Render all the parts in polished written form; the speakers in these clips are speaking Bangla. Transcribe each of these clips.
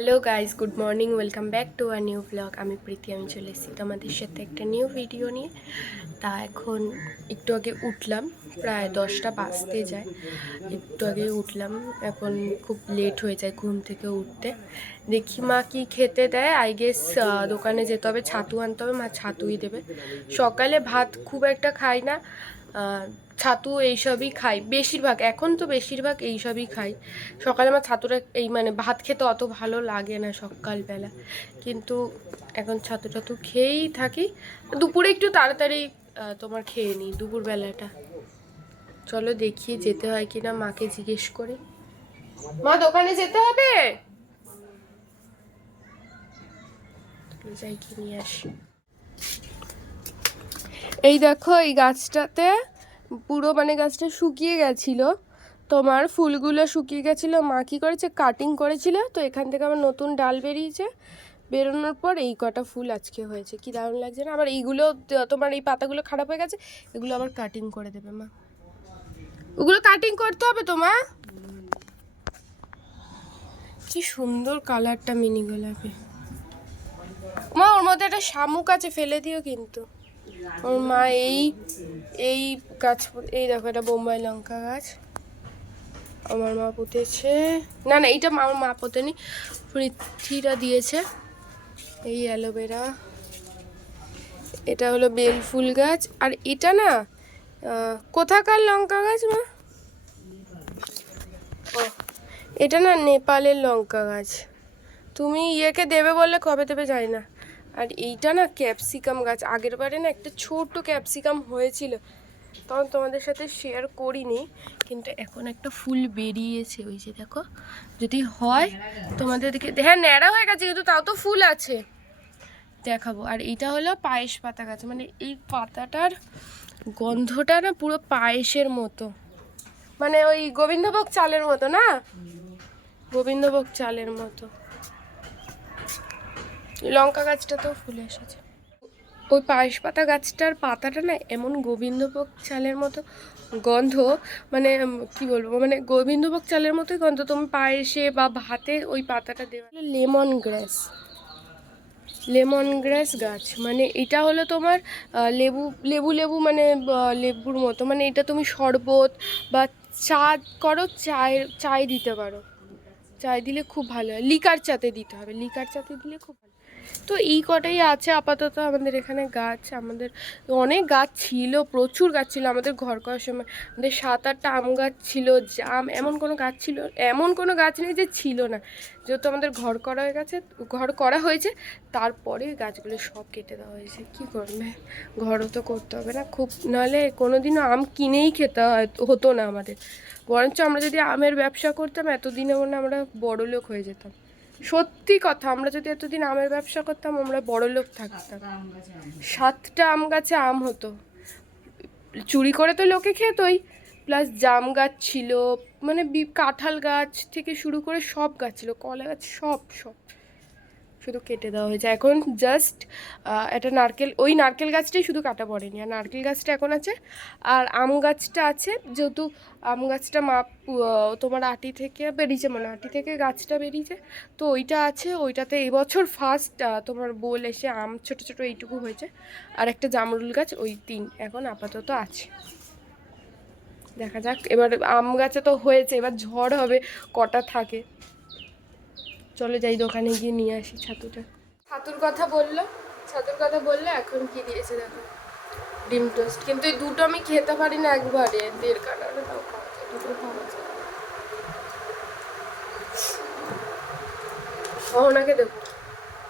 Hello guys, good morning, welcome back to a new blog. আমি প্রীতি, আমি চলে এসেছি তোমাদের সাথে একটা নিউ ভিডিও নিয়ে। তা এখন একটু আগে উঠলাম, প্রায় 10টা বাজতে যায়, একটু আগে উঠলাম। এখন খুব লেট হয়ে যায় ঘুম থেকে উঠতে। দেখি মা কি খেতে দেয়। আই গেস দোকানে যেতে হবে, ছাতু আনতে হবে, মা ছাতুই দেবে। সকালে ভাত খুব একটা খাই না, ছাতু এইসবই খাই বেশিরভাগ, এখন তো বেশিরভাগ এইসবই খাই। সকালে আমার ছাতুটা মানে ভাত খেতে অত ভালো লাগে না সকালবেলা, কিন্তু এখন ছাতু টাতু খেয়েই থাকি। দুপুরে একটু তাড়াতাড়ি তোমার খেয়ে নিই দুপুরবেলাটা। চলো দেখি যেতে হয় কিনা, মাকে জিজ্ঞেস করি। মা, দোকানে যেতে হবে, যাই কি নিয়ে আসি। এই দেখো, এই গাছটাতে পুরো মানে গাছটা শুকিয়ে গেছিলো, তোমার ফুলগুলো শুকিয়ে গেছিলো। মা কী করেছে, কাটিং করেছিল, তো এখান থেকে আবার নতুন ডাল বেরিয়েছে। বেরোনোর পর এই কটা ফুল আজকে হয়েছে, কি দারুণ লাগছে না। আবার এইগুলো তোমার এই পাতাগুলো খারাপ হয়ে গেছে, এগুলো আবার কাটিং করে দেবে মা। ওগুলো কাটিং করতে হবে তো মা। কি সুন্দর কালারটা মিনি গোলাপি। মা, ওর মধ্যে একটা শামুক আছে, ফেলে দিও কিন্তু। ওর মা এই এই গাছ, এই দেখো, এটা বোম্বাই লঙ্কা গাছ আমার মা পুঁতেছে। না না, এইটা আমার মা পোতেনি, পৃথ্বীরা দিয়েছে। এই অ্যালোভেরা, এটা হলো বেল ফুল গাছ। আর এটা না কোথাকার লঙ্কা গাছ মা? ও, এটা না নেপালের লঙ্কা গাছ। তুমি ইয়েকে দেবে বললে কবে দেবে জানি না। আর এইটা না ক্যাপসিকাম গাছ। আগের বারে না একটা ছোট্ট ক্যাপসিকাম হয়েছিল, তখন তোমাদের সাথে শেয়ার করিনি, কিন্তু এখন একটা ফুল বেরিয়েছে, ওই যে দেখো। যদি হয় তোমাদের দিকে, হ্যাঁ ন্যাড়া হয়ে গেছে কিন্তু তাও তো ফুল আছে, দেখাবো। আর এইটা হলো পায়েস পাতা গাছ, মানে এই পাতাটার গন্ধটা না পুরো পায়েসের মতো, মানে ওই গোবিন্দভোগ চালের মতো না, গোবিন্দভোগ চালের মতো। লঙ্কা গাছটা তো ফুলে এসেছে। ওই পায়েস পাতা গাছটার পাতাটা না এমন গোবিন্দভোগ চালের মতো গন্ধ, মানে কি বলবো, মানে গোবিন্দভোগ চালের মতোই গন্ধ। তুমি পায়েসে বা ভাতে ওই পাতাটা দেওয়া। লেমন গ্রাস, লেমন গ্রাস গাছ, মানে এটা হলো তোমার লেবু লেবু লেবু, মানে লেবুর মতো। মানে এটা তুমি শরবত বা চা করো, চায় দিতে পারো। চায় দিলে খুব ভালো হয়। লিকার চাতে দিতে হবে, লিকার চাতে দিলে খুব ভালো। তো এই কটাই আছে আপাতত আমাদের এখানে গাছ। আমাদের অনেক গাছ ছিল, প্রচুর গাছ ছিল আমাদের ঘর করার সময়। আমাদের 7-8টা আম গাছ ছিল, জাম, এমন কোনো গাছ ছিল, এমন কোনো গাছ নেই যে ছিল না। যেহেতু আমাদের ঘর করা হয়ে গেছে, ঘর করা হয়েছে, তারপরে গাছগুলো সব কেটে দেওয়া হয়েছে। কি করবে, ঘরও তো করতে হবে না খুব, নাহলে কোনোদিনও আম কিনেই খেতে হতো না আমাদের। বরঞ্চ আমরা যদি আমের ব্যবসা করতাম, এতদিনে মনে হয় আমরা বড়লোক হয়ে যেতাম। সত্যি কথা, আমরা যদি এতদিন আমের ব্যবসা করতাম, আমরা বড়লোক থাকতাম। 7টা আম গাছে আম হতো, চুরি করে তো লোকে খেতই, প্লাস জাম গাছ ছিল, মানে কাঁঠাল গাছ থেকে শুরু করে সব গাছ ছিল, কলা গাছ, সব সব শুধু কেটে দেওয়া হয়েছে। এখন জাস্ট একটা নারকেল, ওই নারকেল গাছটাই শুধু কাটা পড়েনি, আর নারকেল গাছটা এখন আছে। আর আম গাছটা আছে, যেহেতু আম গাছটা তোমার আটি থেকে বেরিয়েছে, মানে আটি থেকে গাছটা বেরিয়েছে, তো ওইটা আছে। ওইটাতে এবছর ফার্স্ট তোমার বোল এসে আম ছোট ছোট এইটুকু হয়েছে। আর একটা জামরুল গাছ, ওই 3 এখন আপাতত আছে। দেখা যাক, এবার আম গাছে তো হয়েছে, এবার ঝড় হবে, কটা থাকে। চলে যাই দোকানে গিয়ে নিয়ে আসি ছাতুটা। ছাতুর কথা বললো, ছাতুর কথা বললে এখন কি দিয়েছে দেখো, ডিম টোস্ট। কিন্তু এই দুটো আমি খেতে পারি না একবারে, 1.5 কাটারে তাও খাওয়া যায়, দুটো খাওয়া যায়। ওনাকে দেবো,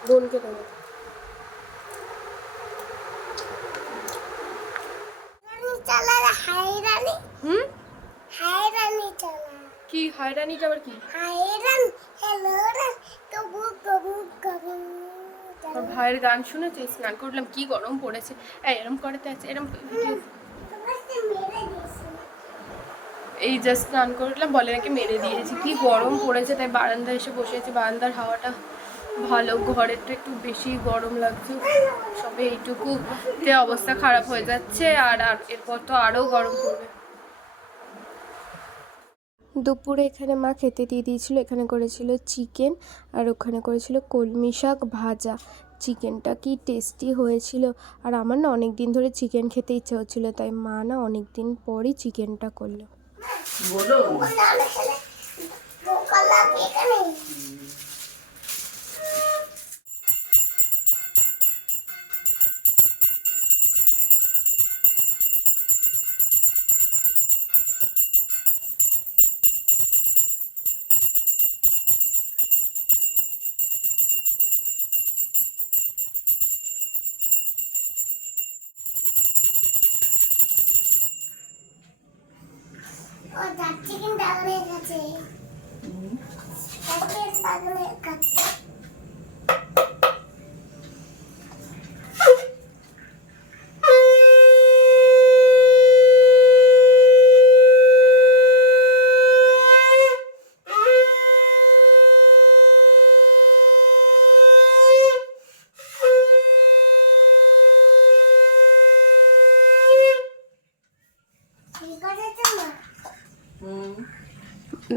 বোনকে দেবো। হুম, কি হায়রানিটা আবার কি? আমার ভাইয়ের গান শুনেছে, স্নান করলাম, কি গরম পড়েছে। এরম করতে আছে, এরম ভিডিও। এই জাস্ট স্নান করলাম, বলে নাকি মেরে দিয়েছি। কি গরম পড়েছে, তাই বারান্দায় এসে বসে আছি। বারান্দার হাওয়াটা ভালো, ঘরেরটা একটু বেশি গরম লাগছে। সবে এইটুকুতে অবস্থা খারাপ হয়ে যাচ্ছে, আর এরপর তো আরও গরম পড়বে। দুপুরে এখানে মা খেতে দিয়ে দিয়েছিল। এখানে করেছিল চিকেন আর ওখানে করেছিল কলমি শাক ভাজা। চিকেনটা কি টেস্টি হয়েছিল। আর আমার না অনেক দিন ধরে চিকেন খেতে ইচ্ছা হচ্ছিল, তাই মা না অনেক দিন পরই চিকেনটা করলো। চিকেন বাগানের কাছে বাগানের কাছে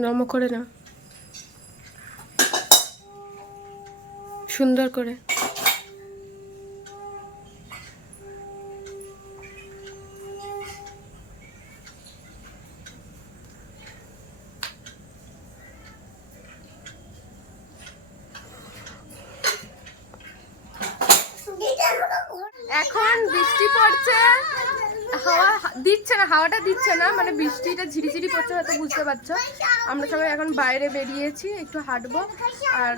নম করে না, সুন্দর করে। এখন বৃষ্টি পড়ছে, হাওয়া দিচ্ছে না, হাওয়াটা দিচ্ছে না, মানে বৃষ্টিটা ঝিরিঝিরি পড়ছে, হয়তো বুঝতে পারছো। আমরা সবাই এখন বাইরে বেরিয়েছি, একটু হাঁটবো। আর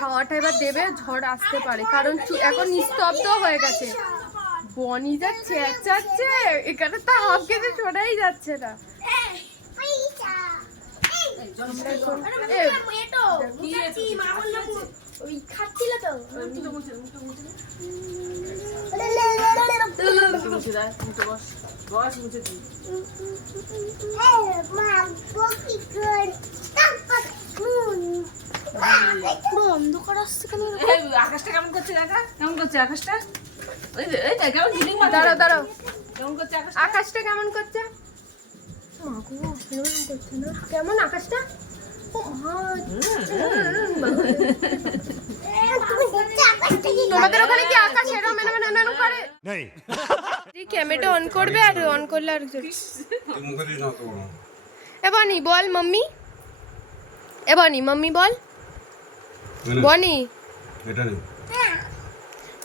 হাওয়াটা এবার দেবে, ঝড় আসতে পারে, কারণ এখন নিস্তব্ধ হয়ে গেছে। বনি যাচ্ছে চেঁচাচ্ছে, এখানে তো হাফ কেটে শোনাই যাচ্ছে না। অন্ধকার আসছে কেন? আকাশটা কেমন করছে দেখা, কেমন করছে আকাশটা? দাঁড়াও দাঁড়াও, কেমন করছে আকাশটা কেমন করছে? কেমন আকাশটা? তোমাদের ওখানে কি আকাশ এরম এরম করে? ক্যামেরাটা অন করবে, আর অন করলে আর বনি বল মাম্মি, বনি মাম্মি বল, বনি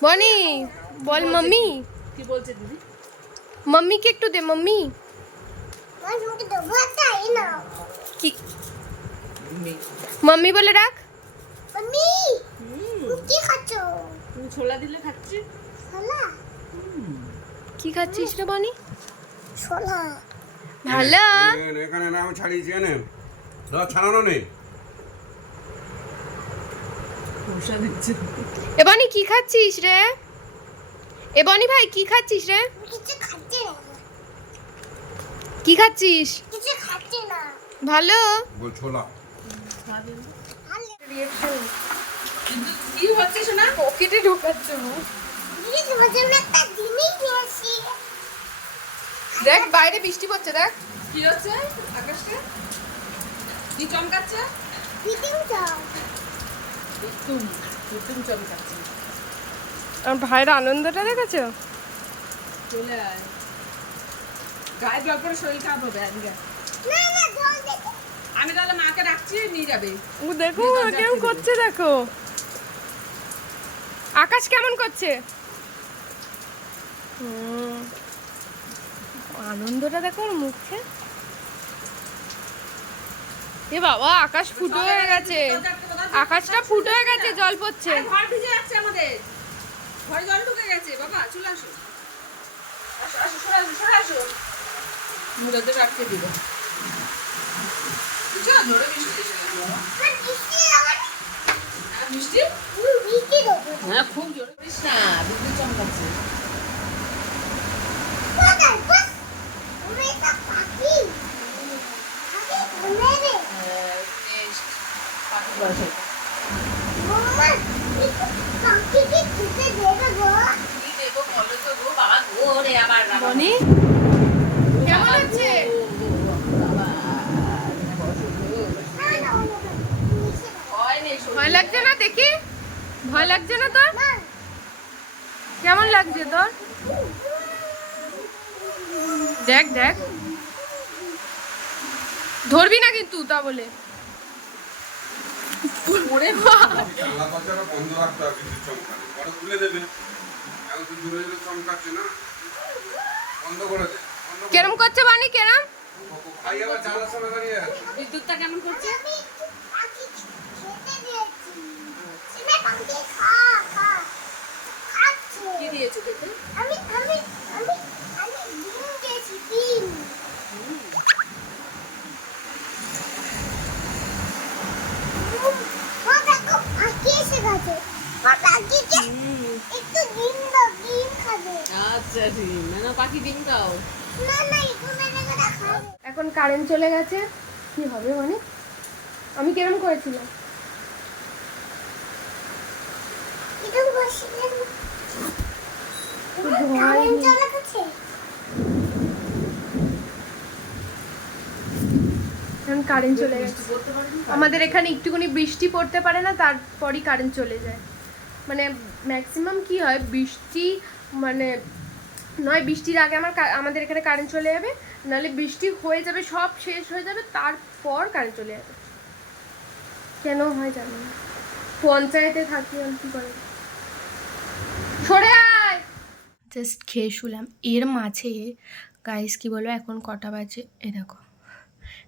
বনি বল মাম্মি। কি বলছে দিদি? মাম্মিকে একটু দে, মাম্মি। কি মাম্মি বলে ডাক। তুমি ছোলা দিলে খাচ্ছি। কি খাচ্ছিস রে বনি? ছোলা। ভালো। এখানে নাম ছাড়িয়েছি, এনে ছাড়ানো নেই। এবনি কি খাচ্ছিস রে? এবনি ভাই কি খাচ্ছিস রে? কিছু খাচ্ছি না। কি খাচ্ছিস? কিছু খাচ্ছি না। ভালো। বল ছোলা। কিন্তু কি হচ্ছে শোনা? পকেটে ঢোকাচ্ছ। দিদি তোমার জন্য একটা জিনিস নিয়ে আসি। দেখ বাইরে বৃষ্টি পড়ছে, দেখ কি হচ্ছে আকাশটা? কি চমকাচ্ছে? দিদিম যাও। তুম তুম চমকাচ্ছে। আমার ভাইয়ের আনন্দটা দেখেছো? চলে আয়, গায়ে জল পরে শরীর খারাপ হবে আজকে। না না জল দেখো। আমি তাহলে মাকে রাখছি, নিয়ে যাবে। ও দেখো কেমন করছে, দেখো আকাশ কেমন করছে। আনন্দটা দেখো ওর মুখে। এ বাবা, আকাশ ফুটো হয়ে গেছে, আকাশটা ফুটো হয়ে গেছে, জল পড়ছে। ঘর ভিজে যাচ্ছে আমাদের, ঘরে জল ঢুকে গেছে। বাবা চলে আসো, আসো আসো, সরে আসো সরে আসো। মুরাদের রাখতে দিব। বুঝছো ধরে বৃষ্টি এসে গেল বাবা। আর বৃষ্টি আমার বৃষ্টি? বৃষ্টি দেবো। হ্যাঁ খুব জোরে করিস না, বিদ্যুৎ চমকাচ্ছে। কোথায় বস? ওরে এটা পাখি। পাখি ঘুরে রে। পাখি বসে। মামা পাখি কি খেতে দেবে গো? কি দেবো বলো তো গো বাবা গো রে আবার বাবা। বনি কেমন আছে? ভয় লাগছে না দেখি? ভয় লাগছে না তোর? কেমন লাগছে তোর? দেখ দেখ, ধরবি না কিন্তু তা বলে। ওরে বাবা, জানলা দরজাটা বন্ধ রাখতে হবে, বিদ্যুৎ চমকালে পরে খুলে দেবে। এখন তুই দূরে দূরে চমকাচ্ছে না, বন্ধ করে দে। বন্ধ করে কেরম করছে বানি কেরম? দে। ভাই আবার জানলার সামনে দাঁড়িয়ে আছে। বিদ্যুৎটা কেমন করছে? আমি একটু পাখি খেতে দিয়েছি সিমে পাখি খা খা খাচ্ছে কি দিয়েছো খেতে? আমি আমি আমি আমি ডিম দিয়েছি ডিম মা দেখো পাখি এসে গেছে মা পাখিকে একটু ডিম দাও ডিম খাবে আচ্ছা ঠিক না, পাখি ডিম খাও। না না এখানে রেখে খাবে এখন কারেন্ট চলে গেছে, কি হবে মানে? আমি কেরম করেছিলাম? এটা বসিলেন ভয় কারেন্ট নেই। চলে গেছে এখন কারেন্ট চলে গেছে। বৃষ্টি পড়তে পারেনি? আমাদের এখানে একটুখানি বৃষ্টি পড়তে পারে না, তারপরই কারেন্ট চলে যায়। মানে ম্যাক্সিমাম কি হয়, বৃষ্টি মানে নয় বৃষ্টির আগে আমাদের এখানে কারেন্ট চলে যাবে, নাহলে বৃষ্টি হয়ে যাবে, সব শেষ হয়ে যাবে, তারপর কারেন্ট চলে যাবে। কেন হয় জানি না, পঞ্চায়েতে থাকি আমি কি করে। সরে আয়। জাস্ট খেয়ে শুলাম, এর মাঝে গাইস কি বলো, এখন কটা বাজে এ দেখো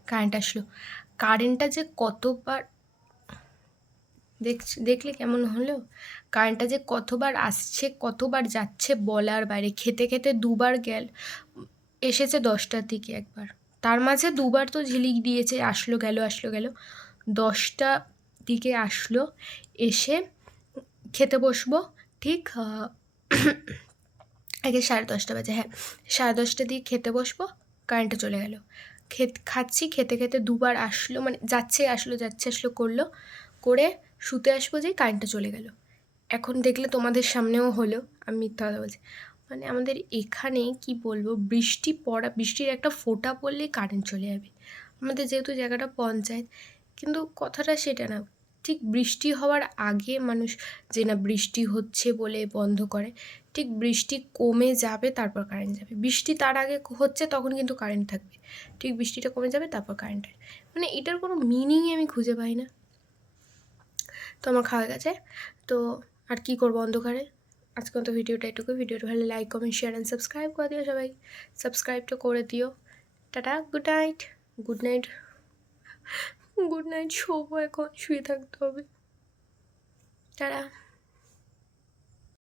কারেন্ট আসলো। কারেন্টটা যে কতবার দেখলে কেমন হলো, কারেন্টটা যে কতবার আসছে কতবার যাচ্ছে বলার বাইরে। খেতে খেতে দুবার এসেছে 10টার দিকে একবার, তার মাঝে দুবার তো ঝিলিক দিয়েছে, আসলো গেল আসলো গেল। 10টা দিকে আসলো, এসে খেতে বসবো ঠিক আগে 10:30 বাজে, হ্যাঁ 10:30 দিয়ে খেতে বসবো, কারেন্টটা চলে গেল। খাচ্ছি, খেতে খেতে দুবার আসলো, মানে যাচ্ছে আসলো করলো, করে শুতে আসবো যেই কারেন্টটা চলে গেল। এখন দেখলে তোমাদের সামনেও হলো, আমি মিথ্যা কথা বলছি। মানে আমাদের এখানে কি বলবো, বৃষ্টির একটা ফোঁটা পড়লেই কারেন্ট চলে যাবে। আমাদের যেহেতু জায়গাটা পঞ্চায়েত, কিন্তু কথাটা সেটা না। ঠিক বৃষ্টি হওয়ার আগে মানুষ যে না বৃষ্টি হচ্ছে বলে বন্ধ করে, ঠিক বৃষ্টি কমে যাবে তারপর কারেন্ট যাবে। বৃষ্টি তার আগে হচ্ছে তখন কিন্তু কারেন্ট থাকবে, ঠিক বৃষ্টিটা কমে যাবে তারপর কারেন্ট আসবে। মানে এটার কোনো মিনিংই আমি খুঁজে পাই না। তো আমার খাওয়া গেছে, তো আর কি করবো অন্ধকারে। আজকে তো ভিডিওটা এটুকু। ভিডিওটা ভালো like comment share and subscribe করে দিও সবাই, সাবস্ক্রাইবটা করে দিও। Tata, good night. Good night, good night. শোবো এখন, শুয়ে থাকতে হবে। টাটা।